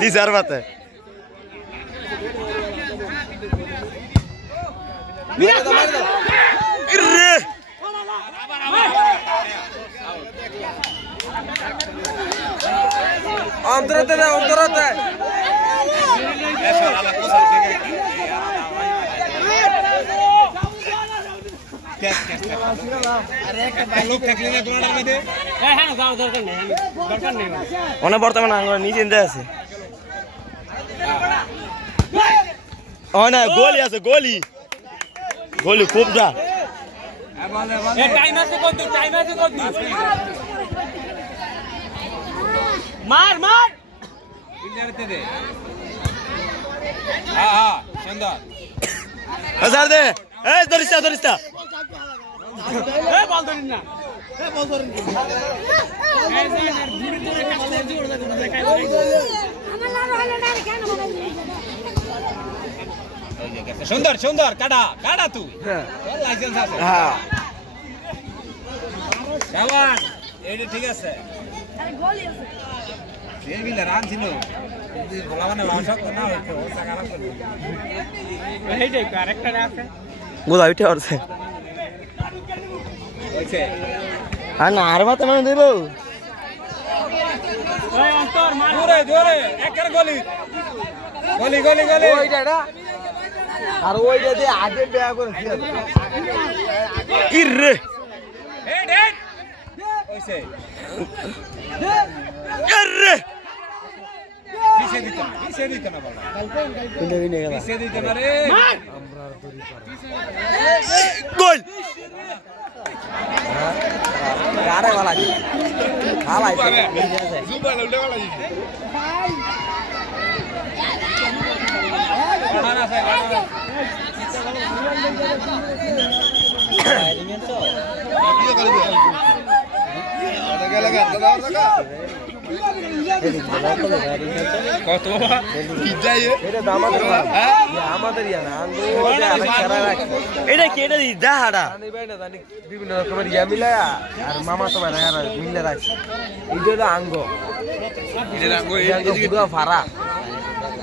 दिसार बात है अंतरते है अंतरते बर्तमान आंगो नीचे আছে गोली আছে गोली गोली खूब जा टाइम আছে কত টাইম আছে কত मार मार इधर दे हां हां सुंदर हजार दे ए दरिस्ता दरिस्ता ए बॉल धरिन ना ए बॉल धरिन ए दूर दूर काट दे जोर दे देखाই আমার লাভ হলো না কেন বলো सुंदर सुंदर काटा काटा तू তোর লাইসেন্স আছে হ্যাঁ শাবাশ এটা ঠিক আছে আরে গোলি আছে এই বিলে রান ছিল যদি বলা মানে লাউশক না হইতো ও সাকারা করবে এইটাই ক্যারেক্টার আছে গোলা উঠে আসছে হইছে আর না আর মাথা মানে দেব ওই অন্তর মার জোরে জোরে একের গলি গলি গলি গলি ওইটা আর ওইটা দিয়ে আগে বেয়া করে কি রে হেড হেড হইছে রে পিছে দিত না বড় কিন্তু এই নেগা পিছে দিত না রে আমরা দড়ি পার গোল আরে वाला जी খালাই জুবা ললে वाला जी বাড়া আছে বাড়া কত কি যায় এটা আমাদের আমাদের ইয়া না এটা কি এটা দাহাড়া বিভিন্ন রকমের ইয়া মিলায়া আর মামা তো ভাই আর মিলে রাখছে এটা হলো আঙ্গ এটা পুরো ফারা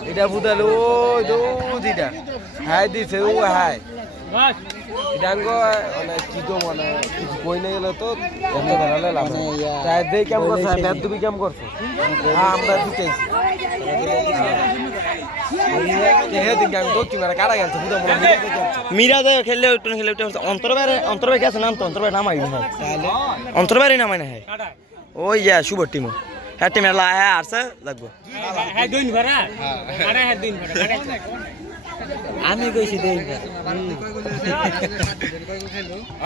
এটা বুদালো ওই তো দিটা হাই দিছে ও হাই বাস এটা আঙ্গ মানে কি তো মানে কিছু কই না গেল তো এত বেরালে লাভ তাই দেই কাম করছে আর তুমি কাম করছো হ্যাঁ আমরা দিতেছি হে দিন কাম তো তুমি কারা গেছে বুদা মনে মিরা দে খেললে ওটন খেলে ওটা অন্তরবারে গেছে নাম তো অন্তরবারে নাম আইলো না তাহলে অন্তরবারে নাম আইনা হে ওই যা শুভ টিম হ্যাঁ টিম লা হ্যাঁ আরছে লাগবো হ্যাঁ দুইন ভরা আরে হ্যাঁ দুইন ভরা আমি কইছি দেই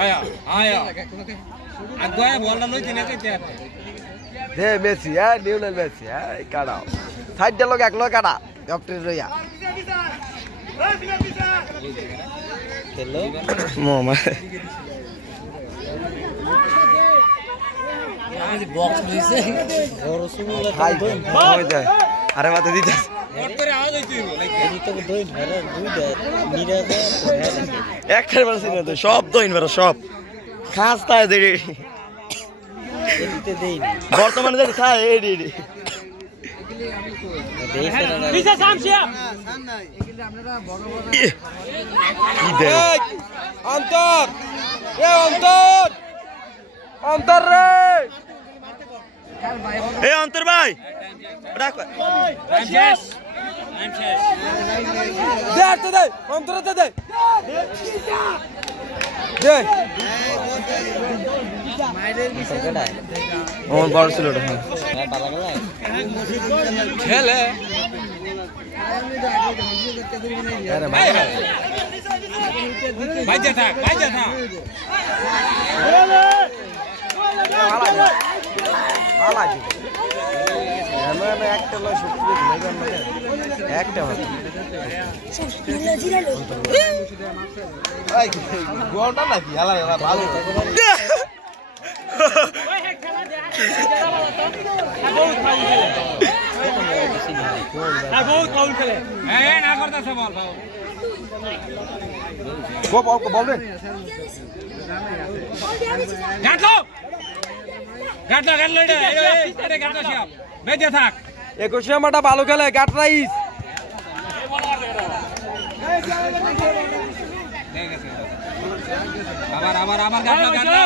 আয়া আয়া আগুয়া বলনা লই তিনে কইতে দে মেসি নিউনেল মেসি কাটাও সাইড দে লগ এক লগ কাটা ক্যাপ্টেন রইয়া খেলো মোমা আমি বক্স দিছে বড় সুমুলা হাই হই যায় আরে মাথা দিতে ওর করে আওয়াজ হইতো লাইক এই তো দুই ভরা দুইটা নিরাদে একটার বলছি না তো সব তো ইনভার সব খাসতায় দে এতে দেই বর্তমানে যে খায় এই রে পিছে সামশিয়া কি দে অন্তর এ অন্তর অন্তর রে এ অন্তর ভাই রাখ টাইম শেষ দে আর দে অন্তর দে দে দে ওর বড় ছিল ওটা খেলে বাইজা থাক একটা লয় সত্যি একটা গোলটা নাকি ভালো বহুত ফাউল খেলে না করতেছে বল বল দে গাটলো গাটলো গাটলো এটা গাটলো শিয়াব বেঁচে থাক 21 নাম্বারটা ভালো খেলে গাট রাইস আবার গাটলো